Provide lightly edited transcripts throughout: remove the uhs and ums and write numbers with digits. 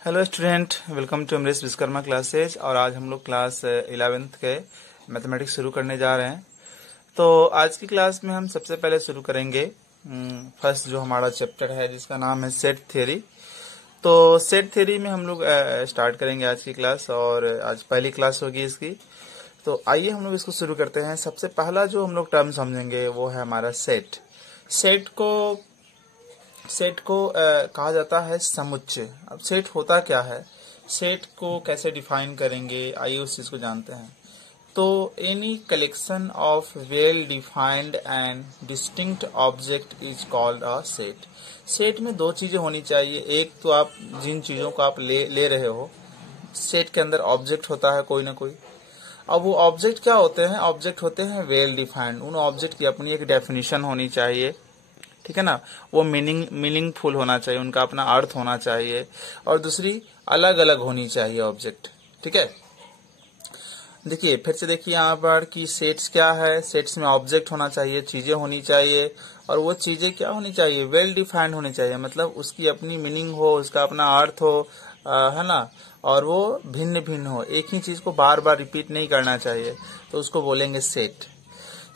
Hello student, welcome to Amrish Vishwakarma classes. और आज हम लोग क्लास 11th के मैथमेटिक्स शुरू करने जा रहे हैं। तो आज की क्लास में हम सबसे पहले शुरू करेंगे फर्स्ट जो हमारा चैप्टर है जिसका नाम है सेट थ्योरी। तो सेट थ्योरी में हम लोग स्टार्ट करेंगे आज की क्लास, और आज पहली क्लास होगी इसकी। तो आइए हम लोग इसको शुरू करते हैं। सबसे पहला जो हम लोग टर्म समझेंगे वो है हमारा सेट। सेट को कहा जाता है समुच्चय। अब सेट होता क्या है, सेट को कैसे डिफाइन करेंगे, आइए उस चीज को जानते हैं। तो any collection of well defined and distinct object is called a set. Set में दो चीजें होनी चाहिए। एक तो आप जिन चीजों को आप ले रहे हो, सेट के अंदर ऑब्जेक्ट होता है कोई ना कोई। अब वो ऑब्जेक्ट क्या होते हैं? ऑब्जेक्ट होते हैं वेल डिफाइंड। उन ऑब्जेक्ट की अपनी एक डेफिनेशन होनी चाहिए, ठीक है ना। वो मीनिंगफुल होना चाहिए, उनका अपना अर्थ होना चाहिए। और दूसरी अलग अलग होनी चाहिए ऑब्जेक्ट, ठीक है। देखिए फिर से देखिए यहाँ पर कि सेट्स क्या है। सेट्स में ऑब्जेक्ट होना चाहिए, चीजें होनी चाहिए, और वो चीजें क्या होनी चाहिए? वेल डिफाइंड होनी चाहिए। मतलब उसकी अपनी मीनिंग हो, उसका अपना अर्थ हो, है ना। और वो भिन्न भिन्न हो, एक ही चीज को बार बार रिपीट नहीं करना चाहिए, तो उसको बोलेंगे सेट।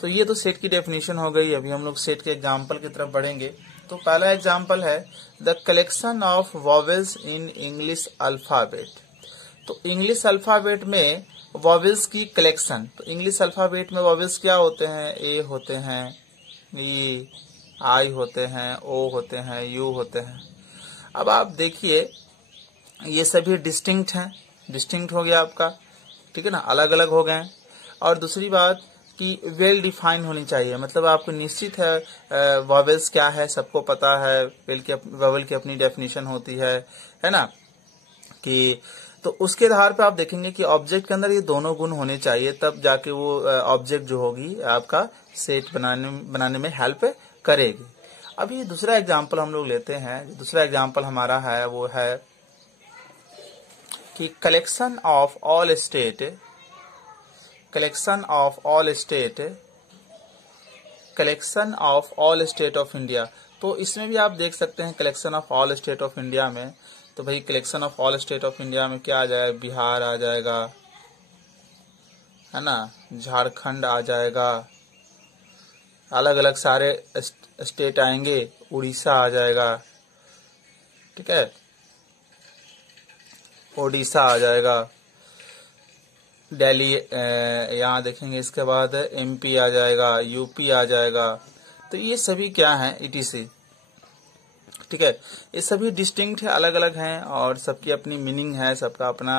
तो ये तो सेट की डेफिनेशन हो गई। अभी हम लोग सेट के एग्जाम्पल की तरफ बढ़ेंगे। तो पहला एग्जाम्पल है the collection of vowels in English alphabet. तो इंग्लिश अल्फाबेट में वॉवेल्स की कलेक्शन। तो इंग्लिश अल्फाबेट में वॉवेल्स क्या होते हैं? ए होते हैं, ई, आई होते हैं, ओ होते हैं, यू होते हैं। अब आप देखिए ये सभी डिस्टिंक्ट हैं। डिस्टिंक्ट हो गया आपका, ठीक है ना, अलग अलग हो गए। और दूसरी बात कि वेल डिफाइन होनी चाहिए। मतलब आपको निश्चित है वॉवेल्स क्या है, सबको पता है। वॉवेल की अपनी डेफिनेशन होती है ना। कि तो उसके आधार पे आप देखेंगे कि ऑब्जेक्ट के अंदर ये दोनों गुण होने चाहिए, तब जाके वो ऑब्जेक्ट जो होगी आपका सेट बनाने में हेल्प करेगी। अभी दूसरा एग्जाम्पल हम लोग लेते हैं। दूसरा एग्जाम्पल हमारा है वो है कि collection of all state of India. तो इसमें भी आप देख सकते हैं collection of all state of India में। तो भाई collection of all state of India में क्या आ जाएगा? बिहार आ जाएगा, है ना, झारखंड आ जाएगा, अलग अलग सारे स्टेट आएंगे, उड़ीसा आ जाएगा, ठीक है, ओडिशा आ जाएगा, दिल्ली यहाँ देखेंगे। इसके बाद एमपी आ जाएगा, यूपी आ जाएगा। तो ये सभी क्या हैं? ईटीसी, ठीक है। ये सभी डिस्टिंक्ट है, अलग अलग हैं, और सबकी अपनी मीनिंग है, सबका अपना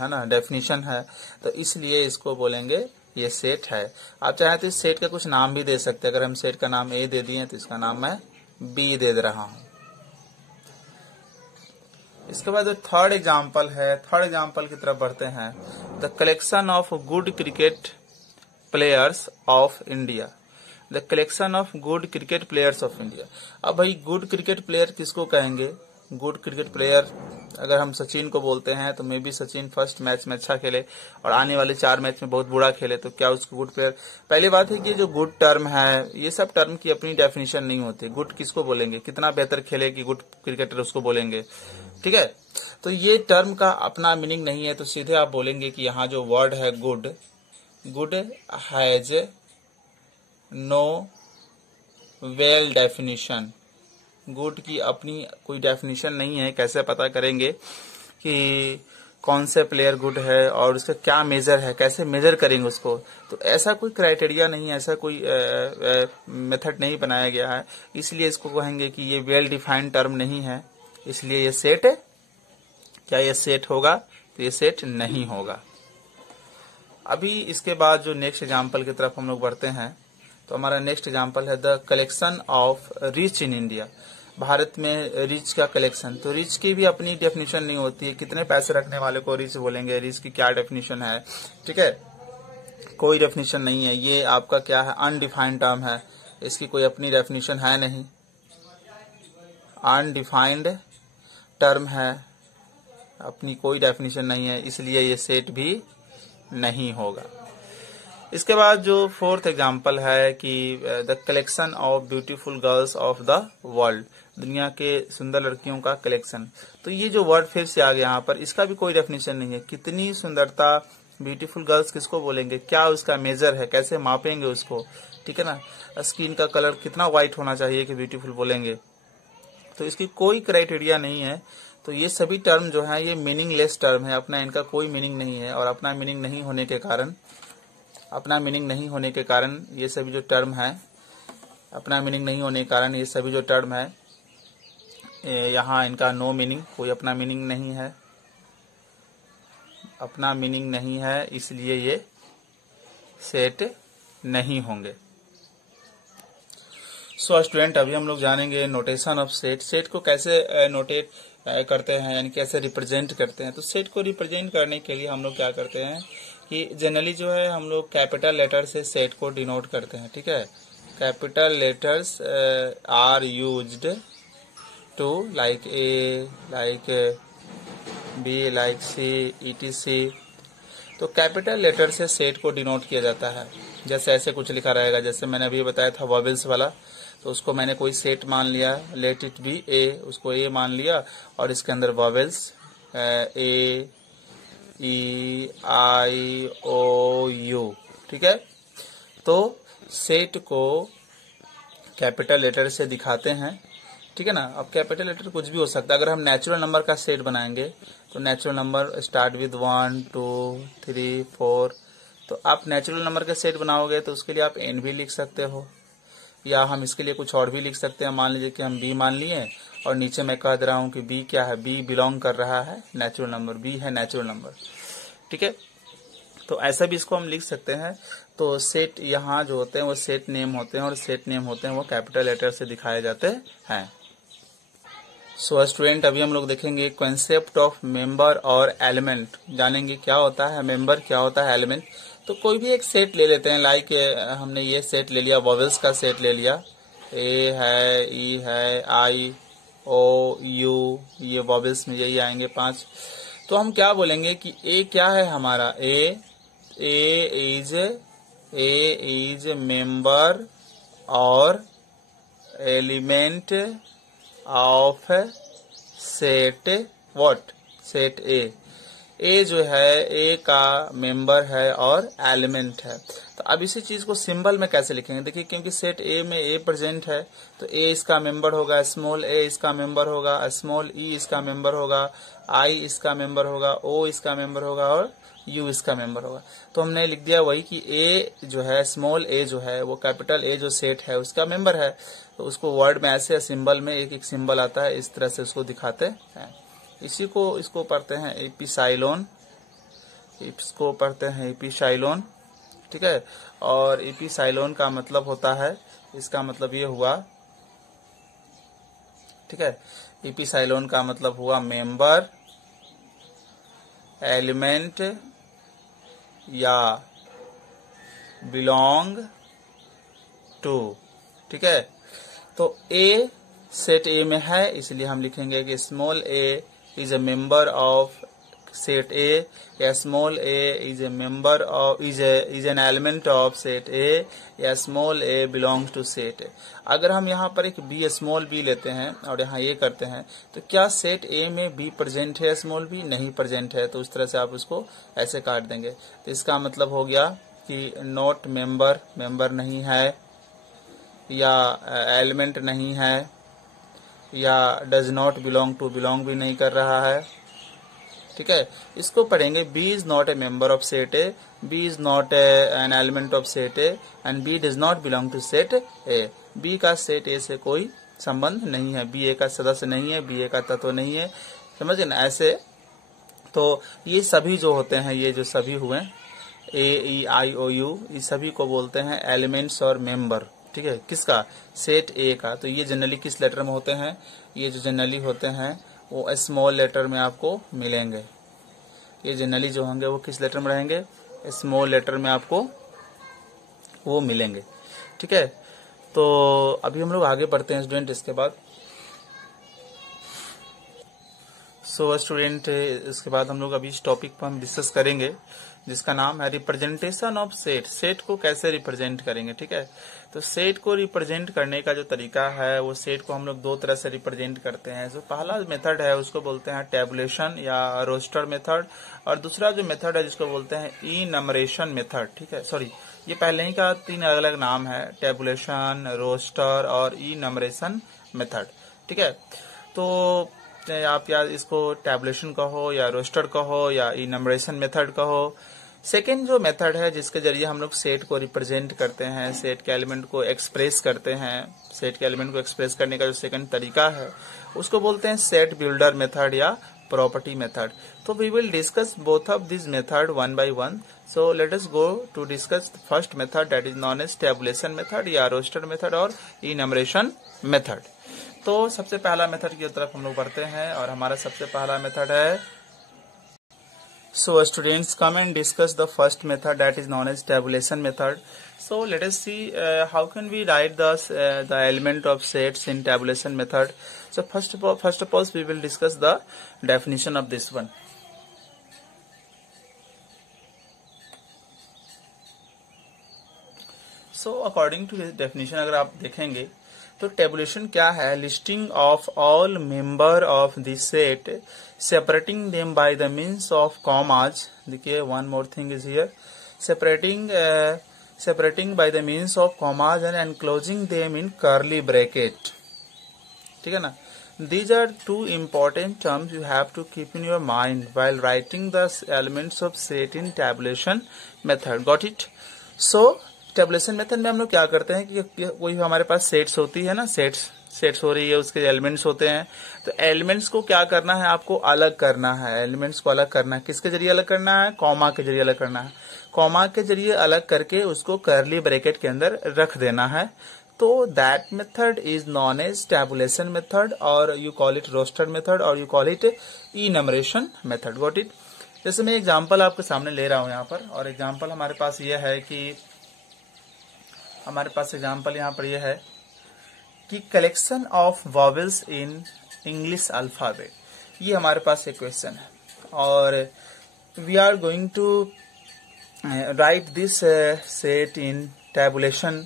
है ना डेफिनेशन है। तो इसलिए इसको बोलेंगे ये सेट है। आप चाहे तो इस सेट का कुछ नाम भी दे सकते हैं। अगर हम सेट का नाम ए दे दिए तो इसका नाम मैं बी दे रहा हूं। इसके बाद थर्ड एग्जाम्पल है। थर्ड एग्जाम्पल की तरफ बढ़ते हैं। The collection of good cricket players of India. The collection of good cricket players of India. अब भाई गुड क्रिकेट प्लेयर किसको कहेंगे? गुड क्रिकेट प्लेयर अगर हम सचिन को बोलते हैं तो may be Sachin first match में अच्छा खेले और आने वाले 4 मैच में बहुत बुरा खेले, तो क्या उसको गुड प्लेयर? पहली बात है कि जो गुड टर्म है, ये सब टर्म की अपनी डेफिनेशन नहीं होती। गुड किसको बोलेंगे? कितना बेहतर खेले कि गुड क्रिकेटर उसको बोलेंगे, ठीक है। तो ये टर्म का अपना मीनिंग नहीं है। तो सीधे आप बोलेंगे कि यहाँ जो वर्ड है good, good has no well definition. Good की अपनी कोई डेफिनेशन नहीं है। कैसे पता करेंगे कि कौन से प्लेयर गुड है और उसका क्या मेजर है, कैसे मेजर करेंगे उसको? तो ऐसा कोई क्राइटेरिया नहीं है, ऐसा कोई मेथड नहीं बनाया गया है। इसलिए इसको कहेंगे कि ये वेल डिफाइंड टर्म नहीं है, इसलिए ये सेट है। क्या ये सेट होगा? तो ये सेट नहीं होगा। अभी इसके बाद जो नेक्स्ट एग्जाम्पल की तरफ हम लोग बढ़ते हैं, तो हमारा नेक्स्ट एग्जाम्पल है the collection of rich in India. Bharat में रिच का कलेक्शन। तो रिच की भी अपनी डेफिनेशन नहीं होती है। कितने पैसे रखने वाले को रिच बोलेंगे? रिच की क्या डेफिनेशन है, ठीक है, कोई डेफिनेशन नहीं है। ये आपका क्या है? अनडिफाइंड टर्म है, इसकी कोई अपनी डेफिनेशन है नहीं, अनडिफाइंड टर्म है, अपनी कोई डेफिनेशन नहीं है, इसलिए ये सेट भी नहीं होगा। इसके बाद जो फोर्थ एग्जाम्पल है कि the collection of beautiful girls of the world, दुनिया के सुंदर लड़कियों का कलेक्शन। तो ये जो वर्ड फिर से आ गया यहाँ पर, इसका भी कोई डेफिनेशन नहीं है। कितनी सुंदरता, ब्यूटीफुल गर्ल्स किसको बोलेंगे, क्या उसका मेजर है, कैसे मापेंगे उसको, ठीक है ना। स्किन का कलर कितना व्हाइट होना चाहिए कि ब्यूटीफुल बोलेंगे, तो इसकी कोई क्राइटेरिया नहीं है। तो ये सभी टर्म जो है ये मीनिंगलेस टर्म है, अपना इनका कोई मीनिंग नहीं है। और अपना मीनिंग नहीं होने के कारण ये सभी जो टर्म है, अपना मीनिंग नहीं होने के कारण ये सभी जो टर्म है यहाँ इनका नो मीनिंग, कोई अपना मीनिंग नहीं है, अपना मीनिंग नहीं है, इसलिए ये सेट नहीं होंगे। सो स्टूडेंट, अभी हम लोग जानेंगे नोटेशन ऑफ सेट। सेट को कैसे नोटेट करते हैं, यानी कैसे रिप्रेजेंट करते हैं। तो सेट को रिप्रेजेंट करने के लिए हम लोग क्या करते हैं कि जनरली जो है हम लोग कैपिटल लेटर से सेट को डिनोट करते हैं, ठीक है। Capital letters are used to like A, like B, like C, etc। तो कैपिटल लेटर से सेट को डिनोट किया जाता है। जैसे ऐसे कुछ लिखा रहेगा, जैसे मैंने अभी बताया था वॉवेल्स वाला, तो उसको मैंने कोई सेट मान लिया, लेट इट बी ए, उसको ए मान लिया, और इसके अंदर vowels A, E, I, O, you, ठीक है। तो सेट को कैपिटल लेटर से दिखाते हैं, ठीक है ना। अब कैपिटल लेटर कुछ भी हो सकता है। अगर हम नेचुरल नंबर का सेट बनाएंगे तो नेचुरल नंबर स्टार्ट विद 1, 2, 3, 4। तो आप नेचुरल नंबर का सेट बनाओगे तो उसके लिए आप एन भी लिख सकते हो, या हम इसके लिए कुछ और भी लिख सकते हैं। मान लीजिए कि हम बी मान लिए और नीचे मैं कह दे रहा हूँ कि बी क्या है, बी बिलोंग कर रहा है नेचुरल नंबर, बी है नेचुरल नंबर, ठीक है। तो ऐसा भी इसको हम लिख सकते हैं। तो सेट यहाँ जो होते हैं वो सेट नेम होते हैं, और सेट नेम होते हैं वो कैपिटल लेटर से दिखाए जाते हैं। सो स्टूडेंट, अभी हम लोग देखेंगे कॉन्सेप्ट ऑफ मेंबर और एलिमेंट, जानेंगे क्या होता है मेंबर, क्या होता है एलिमेंट। तो कोई भी एक सेट ले लेते हैं, लाइक हमने ये सेट ले लिया, वॉवेल्स का सेट ले लिया, ए है, ई है, आई, ओ, यू, ये वॉवेल्स में यही आएंगे 5। तो हम क्या बोलेंगे कि ए क्या है हमारा, ए इज मेंबर और element of set what, set ए जो है ए का मेंबर है और एलिमेंट है। तो अब इसी चीज को सिंबल में कैसे लिखेंगे, देखिए, क्योंकि सेट ए में ए प्रेजेंट है तो ए इसका मेंबर होगा, स्मॉल ए इसका मेंबर होगा, स्मॉल ई इसका मेंबर होगा, आई इसका मेंबर होगा, ओ इसका मेंबर होगा और यू इसका मेंबर होगा। तो हमने लिख दिया वही कि ए जो है, स्मॉल ए जो है वो कैपिटल ए जो सेट है उसका मेंबर है। तो उसको वर्ड में ऐसे सिंबल में एक एक सिंबल आता है, इस तरह से उसको दिखाते हैं। इसी को इसको पढ़ते हैं एपिसाइलोन, इसको पढ़ते हैं एपिसाइलोन, ठीक है। और एपिसाइलोन का मतलब होता है, इसका मतलब ये हुआ, ठीक है, एपिसाइलोन का मतलब हुआ मेंबर, एलिमेंट या बिलोंग टू, ठीक है। तो ए सेट ए में है, इसलिए हम लिखेंगे कि small a is a member of set A, या small a is a member of is an element of set A, या small a belongs to set A. अगर हम यहाँ पर एक बी, स्मॉल बी लेते हैं और यहाँ ये करते हैं, तो क्या सेट ए में बी प्रेजेंट है, स्मॉल बी नहीं प्रेजेंट है, तो उस तरह से आप उसको ऐसे काट देंगे। तो इसका मतलब हो गया कि नॉट मेंबर, मेंबर नहीं है, या एलिमेंट नहीं है, या does not belong to, belong भी नहीं कर रहा है, ठीक है। इसको पढ़ेंगे, B is not a member of set A, B is not an element of set A, and B does not belong to set A. B का सेट ए से कोई संबंध नहीं है, बी ए का सदस्य नहीं है, बी ए का तत्व नहीं है, समझे ना ऐसे। तो ये सभी जो होते हैं, ये जो सभी हुए ए, ई, आई, ओ, यू, इस सभी को बोलते हैं एलिमेंट्स और मेंबर, ठीक है, किसका, सेट ए का। तो ये जनरली किस लेटर में होते हैं, ये जो जनरली होते हैं वो स्मॉल लेटर में आपको मिलेंगे। ये जनरली जो होंगे वो किस लेटर में रहेंगे, स्मॉल लेटर में आपको वो मिलेंगे, ठीक है। तो अभी हम लोग आगे बढ़ते हैं स्टूडेंट इसके बाद। सो स्टूडेंट, इसके बाद हम लोग अभी इस टॉपिक पर हम डिस्कस करेंगे जिसका नाम है रिप्रेजेंटेशन ऑफ सेट। सेट को कैसे रिप्रेजेंट करेंगे, ठीक है। तो सेट को रिप्रेजेंट करने का जो तरीका है वो सेट को हम लोग दो तरह से रिप्रेजेंट करते हैं। जो पहला मेथड है उसको बोलते हैं टेबुलेशन या रोस्टर मेथड, और दूसरा जो मेथड है जिसको बोलते हैं इनमरेशन मेथड, ठीक है। सॉरी, ये पहले ही का तीन अलग अलग नाम है, टेबुलेशन, रोस्टर और इनमरेशन मेथड, ठीक है। तो आप या इसको टैबुलेशन कहो या रोस्टर कहो या इनमरेशन मेथड कहो। सेकेंड जो मेथड है जिसके जरिए हम लोग सेट को रिप्रेजेंट करते हैं, सेट के एलिमेंट को एक्सप्रेस करते हैं, सेट के एलिमेंट को एक्सप्रेस करने का जो सेकंड तरीका है उसको बोलते हैं सेट बिल्डर मेथड या प्रॉपर्टी मेथड। तो we will discuss both of this method one by one. So let us go to discuss first method, that is known as tabulation method या रोस्टर मेथड और enumeration method. तो सबसे पहला method की तरफ हम लोग बढ़ते हैं और हमारा सबसे पहला मेथड है, so students come and discuss the first method that is known as tabulation method. So let us see how can we write the element of sets in tabulation method. So first of all we will discuss the definition of this one. So according to his definition अगर आप देखेंगे तो tabulation क्या है, listing of all member of the set separating them by the means of commas. देखिए one more thing is here, separating by the means of commas and enclosing them in curly bracket, ठीक है ना। These are two important terms you have to keep in your mind while writing the elements of set in tabulation method. Got it? So tabulation method में हम लोग क्या करते हैं कि कोई हमारे पास सेट्स होती है ना, सेट्स हो रही है, उसके एलिमेंट्स होते हैं। तो एलिमेंट्स को क्या करना है, आपको अलग करना है। एलिमेंट्स को अलग करना है, किसके जरिए अलग करना है, कॉमा के जरिए अलग करना है। कॉमा के जरिए अलग करके उसको कर्ली ब्रैकेट के अंदर रख देना है। तो that method is known as tabulation method, और you call it roster method, और you call it enumeration method. Got it? जैसे मैं एग्जाम्पल आपके सामने ले रहा हूं यहाँ पर, और एग्जाम्पल हमारे पास ये है कि हमारे पास एग्जाम्पल यहाँ पर यह है कि collection of vowels in English alphabet, ये हमारे पास एक क्वेश्चन है और we are going to write this set in tabulation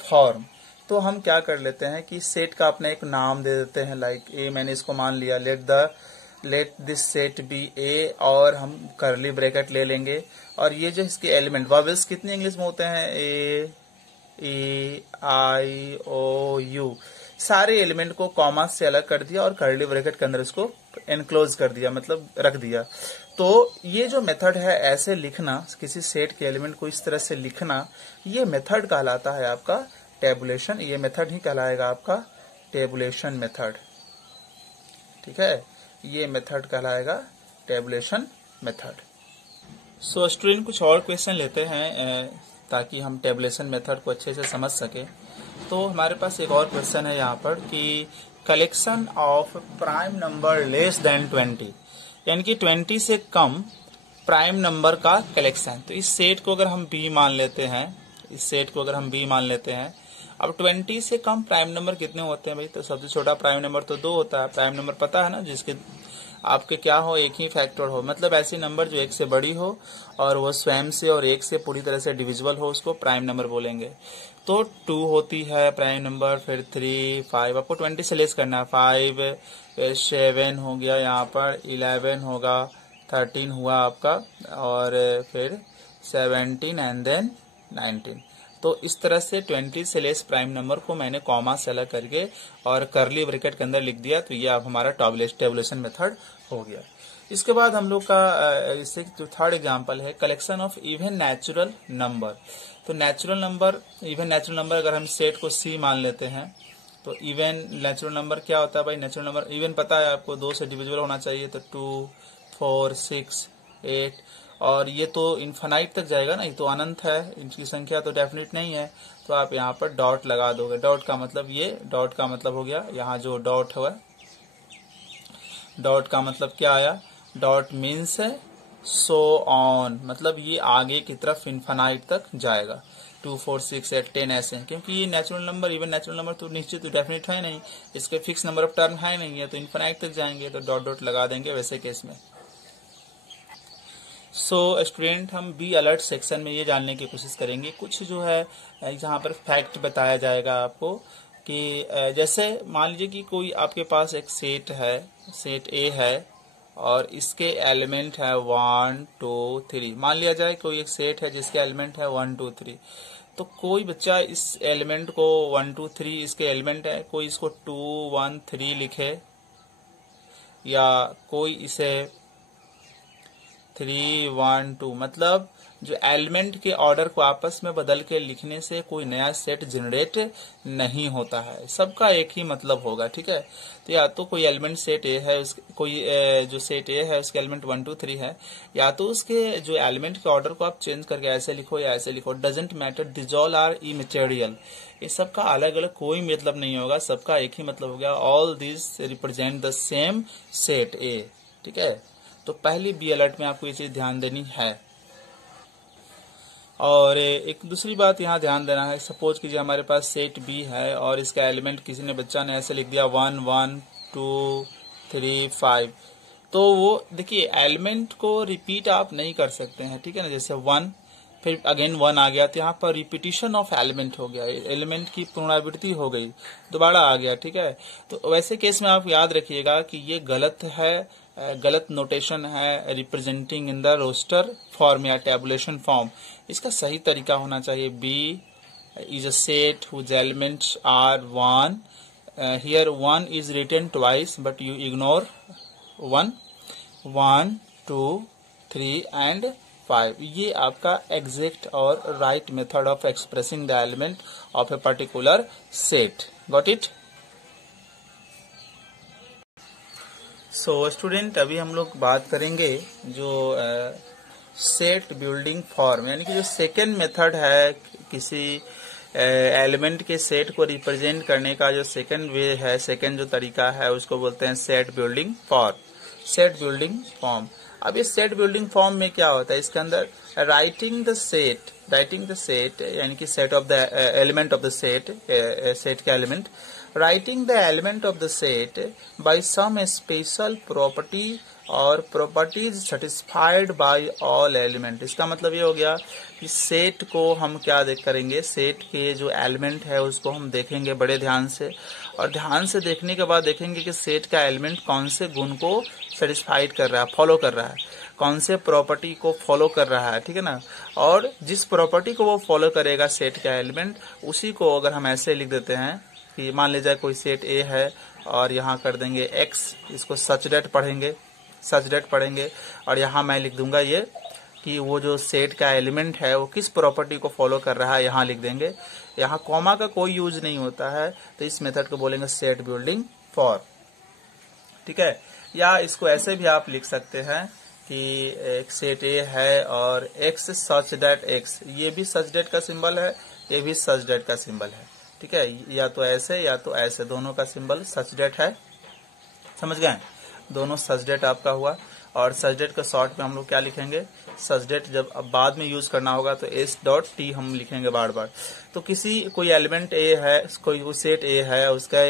form. तो हम क्या कर लेते हैं कि सेट का अपने एक नाम दे देते हैं, लाइक ए मैंने इसको मान लिया, लेट दिस सेट बी ए, और हम कर्ली ब्रैकेट ले लेंगे। और ये जो इसके एलिमेंट वॉवेल्स कितने इंग्लिश में होते हैं, ए आई ओ यू, सारे एलिमेंट को कॉमा से अलग कर दिया और कर्ली ब्रैकेट के अंदर इसको एनक्लोज कर दिया, मतलब रख दिया। तो ये जो मेथड है ऐसे लिखना, किसी सेट के एलिमेंट को इस तरह से लिखना, ये मेथड कहलाता है आपका टेबुलेशन। ये मेथड ही कहलाएगा आपका टेबुलेशन मेथड, ठीक है। ये मेथड कहलाएगा टेबुलेशन मेथड। सो स्टूडेंट कुछ और क्वेश्चन लेते हैं ताकि हम टेबुलेशन मेथड को अच्छे से समझ सके। तो हमारे पास एक और क्वेश्चन है यहाँ पर कि collection of prime number less than 20, यानी कि 20 से कम प्राइम नंबर का कलेक्शन। तो इस सेट को अगर हम बी मान लेते हैं, अब 20 से कम प्राइम नंबर कितने होते हैं भाई, तो सबसे छोटा प्राइम नंबर तो 2 होता है। प्राइम नंबर पता है ना, जिसके आपके क्या हो, एक ही फैक्टर हो, मतलब ऐसी नंबर जो एक से बड़ी हो और वो स्वयं से और एक से पूरी तरह से डिविजिबल हो, उसको प्राइम नंबर बोलेंगे। तो 2 होती है प्राइम नंबर, फिर 3, 5, आपको 20 से लेस करना है, 5, 7 हो गया, यहाँ पर 11 होगा, 13 हुआ आपका, और फिर 17 एंड देन 19। तो इस तरह से 20 से लेस प्राइम नंबर को मैंने कॉमा से अलग करके और कर्ली ब्रैकेट के अंदर लिख दिया। तो ये अब हमारा टेबुलेशन मेथड हो गया। इसके बाद हम लोग का इससे जो थर्ड एग्जांपल है collection of even natural number. तो इवन नेचुरल नंबर अगर हम सेट को सी मान लेते हैं, तो इवन नेचुरल नंबर क्या होता है भाई, नेचुरल नंबर इवन पता है आपको, 2 से डिविजिबल होना चाहिए। तो 2, 4, 6, 8, और ये तो इन्फिनाइट तक जाएगा ना, ये तो अनंत है, इनकी संख्या तो डेफिनेट नहीं है। तो आप यहाँ पर डॉट लगा दोगे। डॉट का मतलब हो गया, यहाँ जो डॉट हुआ, डॉट का मतलब क्या आया, डॉट मीन्स सो ऑन, मतलब ये आगे की तरफ इन्फिनाइट तक जाएगा। 2 4 6 8 10 ऐसे हैं, क्योंकि ये natural number, even natural number तो निश्चित डेफिनेट है नहीं, इसके फिक्स नंबर ऑफ टर्म है नहीं है, तो इनफिनाइट तक जाएंगे तो डॉट डॉट लगा देंगे वैसे केस में। सो स्टूडेंट, हम बी अलर्ट सेक्शन में ये जानने की कोशिश करेंगे कुछ जो है जहाँ पर फैक्ट बताया जाएगा आपको कि जैसे मान लीजिए कि कोई आपके पास एक सेट है, सेट ए है और इसके एलिमेंट है 1 2 3। मान लिया जाए कोई एक सेट है जिसके एलिमेंट है 1 2 3, तो कोई बच्चा इस एलिमेंट को 1 2 3 इसके एलिमेंट है, कोई इसको 2 1 3 लिखे या कोई इसे 3 1 2, मतलब जो एलिमेंट के ऑर्डर को आपस में बदल के लिखने से कोई नया सेट जनरेट नहीं होता है, सबका एक ही मतलब होगा। ठीक है, तो या तो कोई एलिमेंट सेट ए है, कोई जो सेट ए है उसके एलिमेंट 1 2 3 है, या तो उसके जो एलिमेंट के ऑर्डर को आप चेंज करके ऐसे लिखो या ऐसे लिखो, doesn't matter, this all are immaterial. ये सबका अलग अलग कोई मतलब नहीं होगा, सबका एक ही मतलब हो गया, all this represent the same set ए। ठीक है, तो पहली बी अलर्ट में आपको ये चीज ध्यान देनी है। और एक दूसरी बात यहाँ ध्यान देना है, सपोज कीजिए हमारे पास सेट बी है और इसका एलिमेंट किसी ने बच्चा ने ऐसे लिख दिया 1 1 2 3 5, तो वो देखिए एलिमेंट को रिपीट आप नहीं कर सकते हैं। ठीक है ना, जैसे 1 फिर अगेन 1 आ गया तो यहाँ पर रिपीटिशन ऑफ एलिमेंट हो गया, एलिमेंट की पुनरावृत्ति हो गई, दोबारा आ गया। ठीक है, तो वैसे केस में आप याद रखिएगा कि ये गलत है, गलत नोटेशन है representing in the roster form या टेबुलेशन फॉर्म। इसका सही तरीका होना चाहिए, B is a set whose elements are 1, here 1 is written twice but you ignore 1 1 2 3 and 5। ये आपका एग्जैक्ट और right method of expressing the element of a particular set. Got it? So student, अभी हम लोग बात करेंगे जो सेट बिल्डिंग फॉर्म, यानी कि जो सेकेंड मेथड है किसी एलिमेंट के सेट को रिप्रेजेंट करने का, जो सेकेंड वे है, सेकेंड जो तरीका है उसको बोलते हैं set building form. Set building form, अब इस सेट बिल्डिंग फॉर्म में क्या होता है, इसके अंदर राइटिंग द सेट यानी कि set of the element of the set, set का element, writing the element of the set by some special property और properties satisfied by all element। इसका मतलब ये हो गया कि सेट को हम क्या देख करेंगे, सेट के जो एलिमेंट है उसको हम देखेंगे बड़े ध्यान से, और ध्यान से देखने के बाद देखेंगे कि सेट का एलिमेंट कौन से गुण को सेटिस्फाइड कर रहा है, फॉलो कर रहा है, कौन से प्रॉपर्टी को फॉलो कर रहा है। ठीक है ना, और जिस प्रॉपर्टी को वो फॉलो करेगा सेट का एलिमेंट, उसी को अगर हम ऐसे लिख देते हैं कि मान लीजिए कोई सेट ए है और यहाँ कर देंगे x, इसको सच डेट पढ़ेंगे और यहाँ मैं लिख दूंगा ये कि वो जो सेट का एलिमेंट है वो किस प्रॉपर्टी को फॉलो कर रहा है, यहाँ लिख देंगे। यहाँ कॉमा का कोई यूज नहीं होता है, तो इस मेथड को बोलेंगे सेट बिल्डिंग फॉर्म। ठीक है, या इसको ऐसे भी आप लिख सकते हैं कि एक सेट ए है और x सच डेट x, ये भी सच डेट का सिंबल है, ये भी सच डेट का सिंबल है। ठीक है, या तो ऐसे दोनों का सिंबल सच डेट है, समझ गए, दोनों सच डेट आपका हुआ। और सच डेट का शॉर्ट में हम लोग क्या लिखेंगे, सच डेट जब अब बाद में यूज करना होगा तो s.t हम लिखेंगे बार बार। तो कोई एलिमेंट ए है, कोई सेट ए है, उसका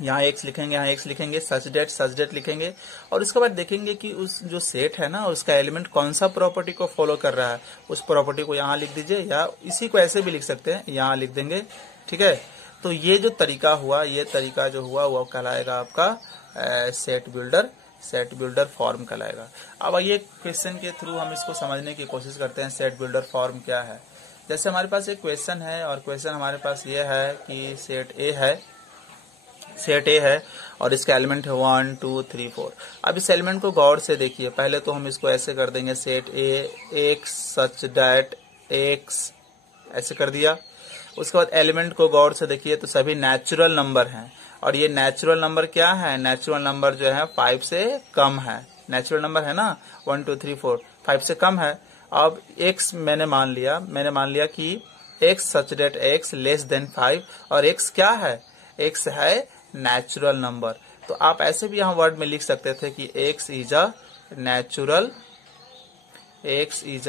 यहाँ x लिखेंगे, यहाँ x लिखेंगे, सच डेट लिखेंगे, और उसके बाद देखेंगे कि उस जो सेट है ना उसका एलिमेंट कौन सा प्रॉपर्टी को फॉलो कर रहा है, उस प्रॉपर्टी को यहाँ लिख दीजिए, या इसी को ऐसे भी लिख सकते हैं, यहाँ लिख देंगे। ठीक है, तो ये जो तरीका हुआ, ये तरीका जो हुआ वो कहलाएगा आपका सेट बिल्डर फॉर्म कहलाएगा। अब आइए क्वेश्चन के थ्रू हम इसको समझने की कोशिश करते हैं सेट बिल्डर फॉर्म क्या है। जैसे हमारे पास एक क्वेश्चन है और क्वेश्चन हमारे पास ये है कि सेट ए है और इसका एलिमेंट है 1 2 3 4। अब इस एलिमेंट को गौर से देखिए, पहले तो हम इसको ऐसे कर देंगे, set A x such that x, ऐसे कर दिया। उसके बाद एलिमेंट को गौर से देखिए तो सभी नेचुरल नंबर हैं, और ये नेचुरल नंबर क्या है, नेचुरल नंबर जो है 5 से कम है, नेचुरल नंबर है ना 1 2 3 4, 5 से कम है। अब x मैंने मान लिया कि x सच डेट x लेस देन 5, और x क्या है, x है नेचुरल नंबर। तो आप ऐसे भी यहाँ वर्ड में लिख सकते थे कि x is a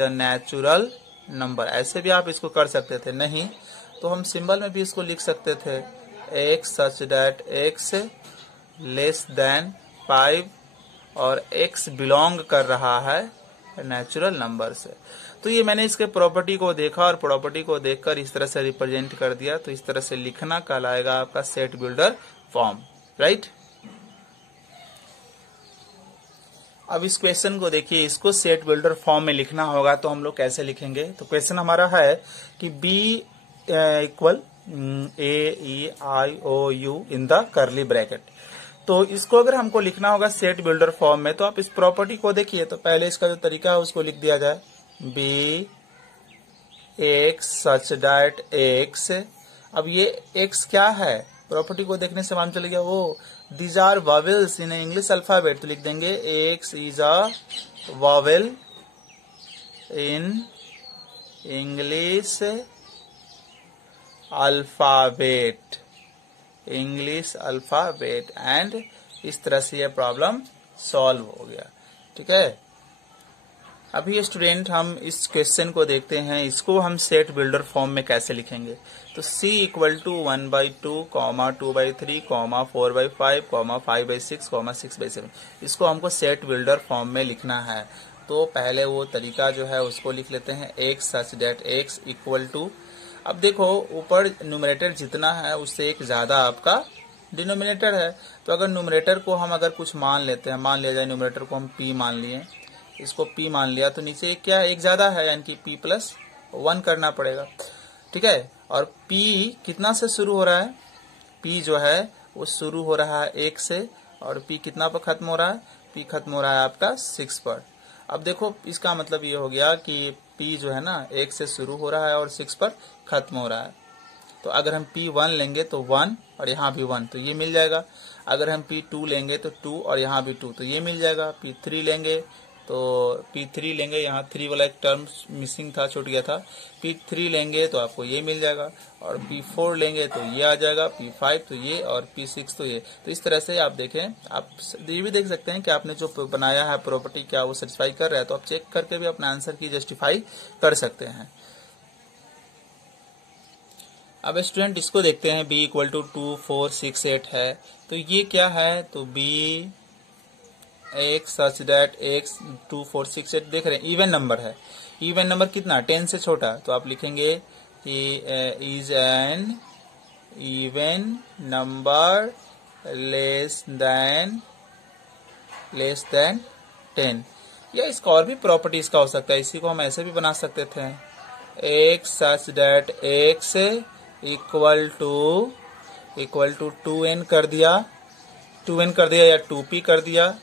natural number, ऐसे भी आप इसको कर सकते थे। नहीं तो हम सिंबल में भी इसको लिख सकते थे, x such that x less than 5 और x बिलोंग कर रहा है नेचुरल नंबर से। तो ये मैंने इसके प्रॉपर्टी को देखा और प्रॉपर्टी को देखकर इस तरह से रिप्रेजेंट कर दिया। तो इस तरह से लिखना कहलाएगा आपका सेट बिल्डर फॉर्म, राइट। अब इस क्वेश्चन को देखिए, इसको सेट बिल्डर फॉर्म में लिखना होगा तो हम लोग कैसे लिखेंगे। तो क्वेश्चन हमारा है कि B equal AEIOU in the curly bracket. तो इसको अगर हमको लिखना होगा सेट बिल्डर फॉर्म में, तो आप इस प्रॉपर्टी को देखिए। तो पहले इसका जो तरीका है उसको लिख दिया जाए, B x such that x. अब ये एक्स क्या है, प्रॉपर्टी को देखने से मालूम चल गया, वो these are vowels in English alphabet. तो लिख देंगे x is a vowel in English alphabet, English alphabet. And इस तरह से यह प्रॉब्लम सॉल्व हो गया। ठीक है, अभी स्टूडेंट हम इस क्वेश्चन को देखते हैं, इसको हम सेट बिल्डर फॉर्म में कैसे लिखेंगे। तो c इक्वल टू 1/2, 2/3, 4/5, 5/6, 6/7, इसको हमको सेट बिल्डर फॉर्म में लिखना है। तो पहले वो तरीका जो है उसको लिख लेते हैं, x such that x equal to. अब देखो ऊपर न्यूमरेटर जितना है उससे एक ज्यादा आपका डिनोमिनेटर है। तो अगर न्यूमरेटर को हम अगर कुछ मान लेते हैं, मान लिया जाए न्यूमरेटर को हम p मान लिए, इसको p मान लिया, तो नीचे एक क्या एक ज्यादा है, यानी कि p+1 करना पड़ेगा। ठीक है, और p कितना से शुरू हो रहा है, p जो है वो शुरू हो रहा है 1 से, और p कितना पर खत्म हो रहा है, p खत्म हो रहा है आपका 6 पर। अब देखो इसका मतलब ये हो गया कि p जो है ना 1 से शुरू हो रहा है और 6 पर खत्म हो रहा है। तो अगर हम p1 लेंगे तो 1 और यहाँ भी 1, तो ये मिल जाएगा। अगर हम p2 लेंगे तो 2 और यहाँ भी 2, तो ये मिल जाएगा। p3 लेंगे तो p3 लेंगे, यहाँ 3 वाला एक टर्म मिसिंग था, छूट गया था। p3 लेंगे तो आपको ये मिल जाएगा, और p4 लेंगे तो ये आ जाएगा, p5 तो ये, और p6 तो ये। तो इस तरह से आप देखें, आप ये भी देख सकते हैं कि आपने जो बनाया है प्रॉपर्टी क्या वो सेटिस्फाई कर रहा है। तो आप चेक करके भी अपने आंसर की जस्टिफाई कर सकते हैं। अब स्टूडेंट इसको देखते हैं, b इक्वल टू 2, 4, 6, 8 है। तो ये क्या है, तो b x such that x 2, 4, 6, 8 देख रहे हैं इवन नंबर है। इवन नंबर कितना, 10 से छोटा, तो आप लिखेंगे कि is an even number less than 10। या इसका और भी प्रॉपर्टी इसका हो सकता है, इसी को हम ऐसे भी बना सकते थे, x such that x equal to 2n कर दिया, 2n कर दिया या 2p कर दिया,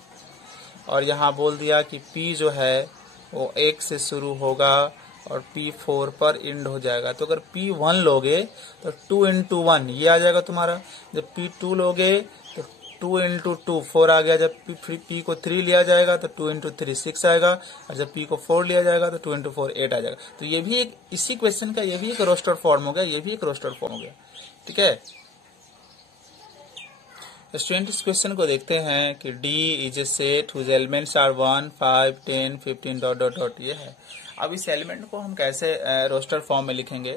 और यहाँ बोल दिया कि p जो है वो 1 से शुरू होगा और p4 पर एंड हो जाएगा। तो अगर p1 लोगे तो 2 into 1 ये आ जाएगा तुम्हारा। जब p2 लोगे तो 2 into 2 4 आ गया। जब p को 3 लिया जाएगा तो 2 into 3 6 आएगा, और जब p को 4 लिया जाएगा तो 2 into 4 8 आ जाएगा। तो ये भी एक इसी क्वेश्चन का ये भी एक रोस्टर फॉर्म हो गया, ये भी एक रोस्टर फॉर्म हो गया। ठीक है, स्टूडेंट इस क्वेश्चन को देखते हैं कि D is a set whose elements are 1, 5, 10, 15 dot dot dot ये है। अब इस एलिमेंट को हम कैसे रोस्टर फॉर्म में लिखेंगे,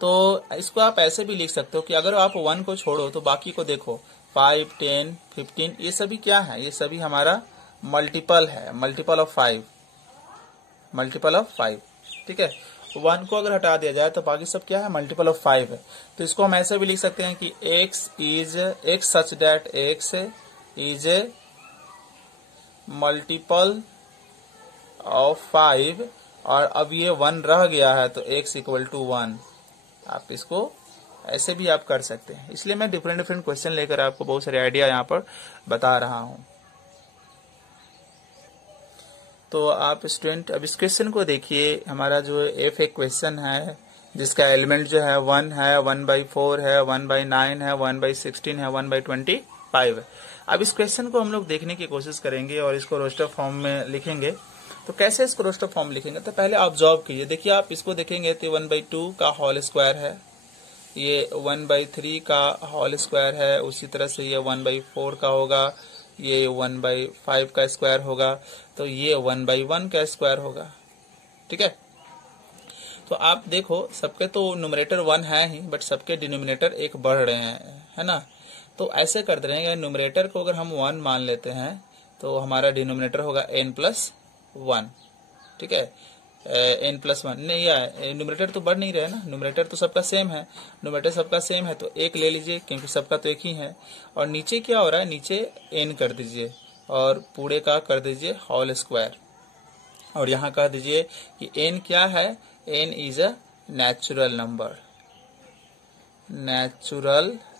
तो इसको आप ऐसे भी लिख सकते हो कि अगर आप 1 को छोड़ो तो बाकी को देखो, 5, 10, 15 ये सभी क्या है, ये सभी हमारा मल्टीपल है, मल्टीपल ऑफ 5। ठीक है, 1 को अगर हटा दिया जाए तो बाकी सब क्या है, मल्टीपल ऑफ 5 है। तो इसको हम ऐसे भी लिख सकते हैं कि x such that x is a multiple of 5, और अब ये 1 रह गया है तो x इक्वल टू 1। आप इसको ऐसे भी आप कर सकते हैं। इसलिए मैं डिफरेंट क्वेश्चन लेकर आपको बहुत सारे आइडिया यहाँ पर बता रहा हूँ। तो आप स्टूडेंट अब इस क्वेश्चन को देखिए, हमारा जो एफ एक क्वेश्चन है जिसका एलिमेंट जो है 1 है, 1/4 है, 1/9 है, 1/16 है, 1/25 है। अब इस क्वेश्चन को हम लोग देखने की कोशिश करेंगे और इसको रोस्टर फॉर्म में लिखेंगे। तो कैसे इसको रोस्टर फॉर्म लिखेंगे, तो पहले ऑब्जर्व कीजिए। देखिए आप इसको देखेंगे तो 1/2 का होल स्क्वायर है, ये 1/3 का होल स्क्वायर है, उसी तरह से ये 1/4 का होगा, ये 1/5 का स्क्वायर होगा, तो ये 1/1 का स्क्वायर होगा। ठीक है, तो आप देखो सबके तो न्यूमरेटर 1 है ही, बट सबके डिनोमिनेटर एक बढ़ रहे हैं, है ना। तो ऐसे करते रहेंगे, न्यूमरेटर को अगर हम 1 मान लेते हैं तो हमारा डिनोमिनेटर होगा n+1, ठीक है। n+1 नहीं, या न्यूमरेटर तो बढ़ नहीं रहे ना, न्यूमरेटर तो सबका सेम है, न्यूमरेटर सबका सेम है तो एक ले लीजिए क्योंकि सबका तो एक ही है। और नीचे क्या हो रहा है, नीचे n कर दीजिए और पूरे का कर दीजिए होल स्क्वायर, और यहाँ कह दीजिए कि n क्या है, n is a natural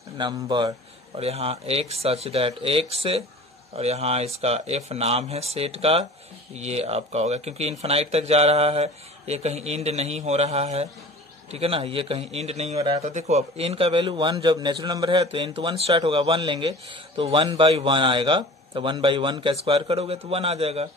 number, और यहाँ x सच दैट x, और यहाँ इसका f नाम है सेट का, ये आपका होगा क्योंकि इनफाइनाइट तक जा रहा है, ये कहीं इंड नहीं हो रहा है, ठीक है ना, ये कहीं इंड नहीं हो रहा है। तो देखो अब n का वैल्यू 1, जब नेचुरल नंबर है तो n तो 1 स्टार्ट होगा, 1 लेंगे तो 1/1 आएगा, तो 1/1 का स्क्वायर करोगे तो 1 आ जाएगा।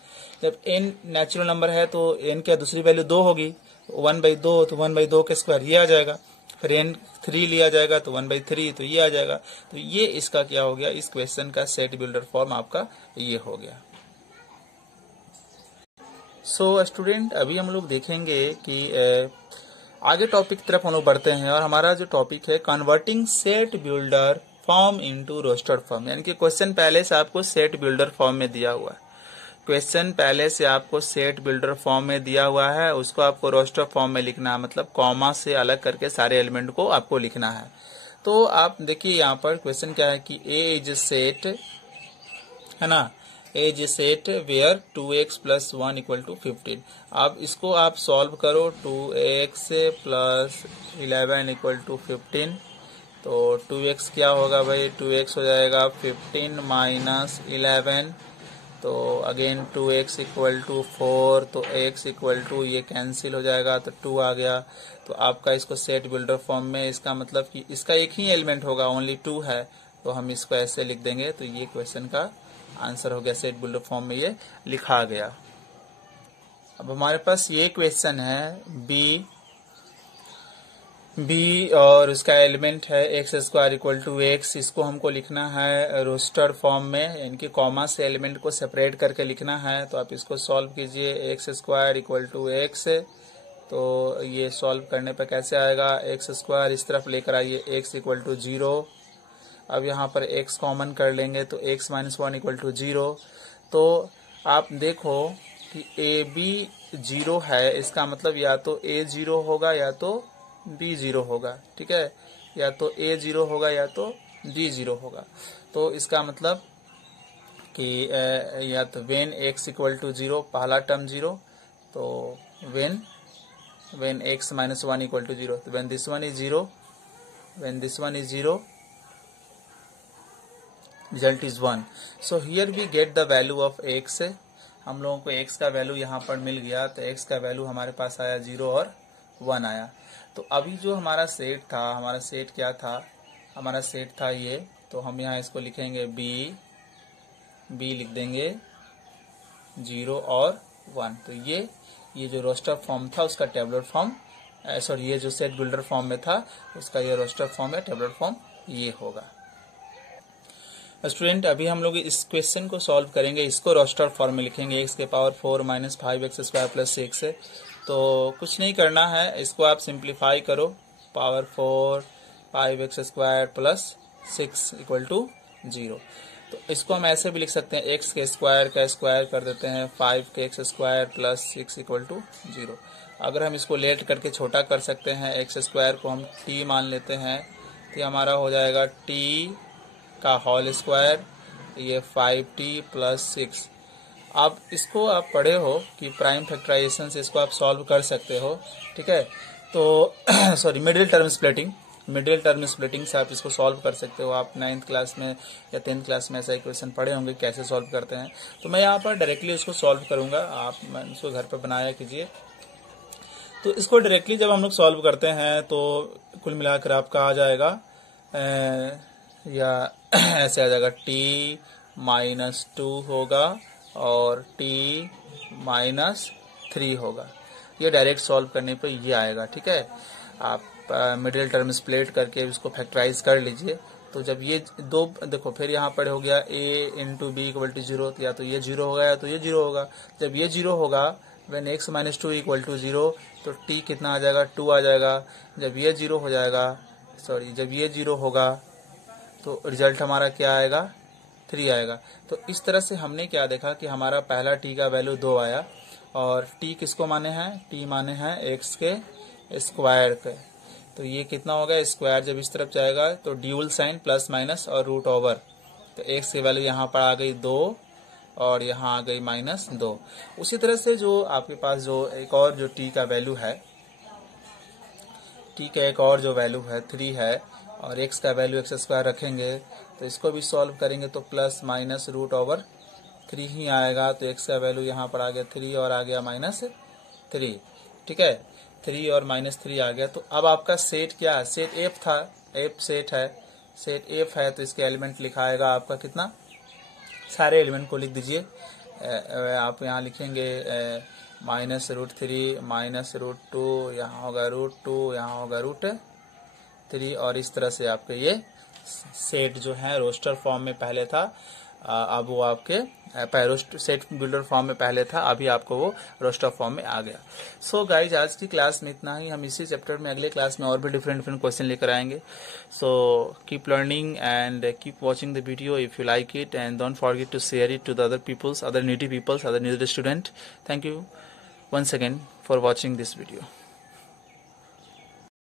जब n नेचुरल नंबर है तो n क्या दूसरी वैल्यू 2 होगी, 1/2 तो 1/2 का स्क्वायर ये आ जाएगा, फिर n 3 लिया जाएगा तो 1/3 तो ये आ जाएगा। तो ये इसका क्या हो गया, इस क्वेश्चन का सेट बिल्डर फॉर्म आपका ये हो गया। सो स्टूडेंट अभी हम लोग देखेंगे कि आगे टॉपिक की तरफ हम लोग बढ़ते हैं, और हमारा जो टॉपिक है converting set builder form into roster form, यानी कि क्वेश्चन पहले से आपको सेट बिल्डर फॉर्म में दिया हुआ है, क्वेश्चन पहले से आपको सेट बिल्डर फॉर्म में दिया हुआ है, उसको आपको रोस्टर फॉर्म में लिखना है, मतलब कॉमा से अलग करके सारे एलिमेंट को आपको लिखना है। तो आप देखिए यहाँ पर क्वेश्चन क्या है कि ए इज सेट, है ना, ए इज सेट वेयर 2x + 1 = 15। अब इसको आप सॉल्व करो, 2x + 11 = 15, तो 2x क्या होगा भाई, 2x हो जाएगा 15 - 11, तो अगेन 2x = 4, तो x = ये कैंसिल हो जाएगा तो 2 आ गया। तो आपका इसको सेट बिल्डर फॉर्म में, इसका मतलब कि इसका एक ही एलिमेंट होगा, ओनली 2 है, तो हम इसको ऐसे लिख देंगे, तो ये क्वेश्चन का आंसर हो गया, सेट बिल्डर फॉर्म में ये लिखा गया। अब हमारे पास ये क्वेश्चन है बी और उसका एलिमेंट है x² = x, इसको हमको लिखना है रोस्टर फॉर्म में, यानी कि कॉमा से एलिमेंट को सेपरेट करके लिखना है। तो आप इसको सॉल्व कीजिए, x² = x, तो ये सॉल्व करने पर कैसे आएगा, x² इस तरफ लेकर आइए, x = 0, अब यहाँ पर x कॉमन कर लेंगे तो x - 1 = 0। तो आप देखो कि a b 0 है, इसका मतलब या तो a 0 होगा या तो b 0 होगा, ठीक है, या तो a 0 होगा या तो b 0 होगा। तो इसका मतलब कि या तो when x = 0, पहला टर्म 0, तो when x - 1 = 0, तो when this one is 0, result is 1. So here we get the value of x, हम लोगों को x का वैल्यू यहाँ पर मिल गया, तो x का वैल्यू हमारे पास आया 0 और 1 आया। तो अभी जो हमारा सेट था, हमारा सेट क्या था, हमारा सेट था ये, तो हम यहाँ इसको लिखेंगे b लिख देंगे 0 और 1। तो ये जो रोस्टर फॉर्म था उसका टेबुलर फॉर्म, सॉरी ये जो सेट बिल्डर फॉर्म में था उसका ये रोस्टर फॉर्म है, टेबुलर फॉर्म ये होगा। स्टूडेंट अभी हम लोग इस क्वेश्चन को सॉल्व करेंगे, इसको रोस्टर फॉर्म में लिखेंगे, x⁴ - 5x² + 6 है। तो कुछ नहीं करना है, इसको आप सिंप्लीफाई करो, पावर 4 5x² + 6 = 0। तो इसको हम ऐसे भी लिख सकते हैं, x के स्क्वायर का स्क्वायर कर देते हैं, 5 के x² + 6 = 0। अगर हम इसको लेट करके छोटा कर सकते हैं, x² को हम t मान लेते हैं, तो हमारा हो जाएगा t का होल स्क्वायर, ये 5t + 6। अब इसको आप पढ़े हो कि प्राइम फैक्टराइजेशन से इसको आप सॉल्व कर सकते हो, ठीक है। तो सॉरी मिडिल टर्म स्प्लिटिंग से आप इसको सॉल्व कर सकते हो। आप 9th क्लास में या 10th क्लास में ऐसा इक्वेशन पढ़े होंगे कैसे सॉल्व करते हैं। तो मैं यहाँ पर डायरेक्टली इसको सॉल्व करूंगा, आप इसको घर पर बनाया कीजिए। तो इसको डायरेक्टली जब हम लोग सॉल्व करते हैं तो कुल मिलाकर आपका आ जाएगा या ऐसे आ जाएगा, t - 2 होगा और t - 3 होगा। ये डायरेक्ट सॉल्व करने पर ये आएगा, ठीक है। आप मिडिल टर्म स्प्लिट करके इसको फैक्टराइज कर लीजिए। तो जब ये दो देखो, फिर यहाँ पर हो गया a × b = 0, या तो ये 0 होगा या तो ये 0 होगा। जब ये 0 होगा when x minus 2 equal to 0, तो t कितना आ जाएगा, 2 आ जाएगा। जब ये 0 हो जाएगा, जब ये 0 होगा तो रिजल्ट हमारा क्या आएगा, 3 आएगा। तो इस तरह से हमने क्या देखा कि हमारा पहला t का वैल्यू 2 आया, और t किसको माने हैं, t माने हैं x के स्क्वायर के। तो ये कितना होगा, स्क्वायर जब इस तरफ जाएगा तो ड्यूल साइन प्लस माइनस और रूट ओवर, तो x की वैल्यू यहाँ पर आ गई 2 और यहाँ आ गई -2। उसी तरह से जो आपके पास जो एक और जो t का वैल्यू है, t का एक और जो वैल्यू है 3 है, और x का वैल्यू x² रखेंगे, तो इसको भी सॉल्व करेंगे तो प्लस माइनस रूट ओवर 3 ही आएगा। तो x का वैल्यू यहाँ पर आ गया 3 और आ गया -3, ठीक है, 3 और -3 आ गया। तो अब आपका सेट क्या है, सेट f था, f सेट है, सेट f है, तो इसके एलिमेंट लिखाएगा आपका कितना, सारे एलिमेंट को लिख दीजिए। आप यहाँ लिखेंगे -√3 -√2, यहाँ होगा √2, यहाँ होगा √3, और इस तरह से आपके ये सेट जो है रोस्टर फॉर्म में पहले था, अब वो आपके सेट बिल्डर फॉर्म में पहले था, अभी आपको वो रोस्टर फॉर्म में आ गया। सो गाइज, आज की क्लास में इतना ही। हम इसी चैप्टर में अगले क्लास में और भी डिफरेंट क्वेश्चन लेकर आएंगे। So keep learning and keep watching the video if you like it, and don't forget to share it to the other peoples, other needy peoples, other needy student. Thank you once again for watching this video.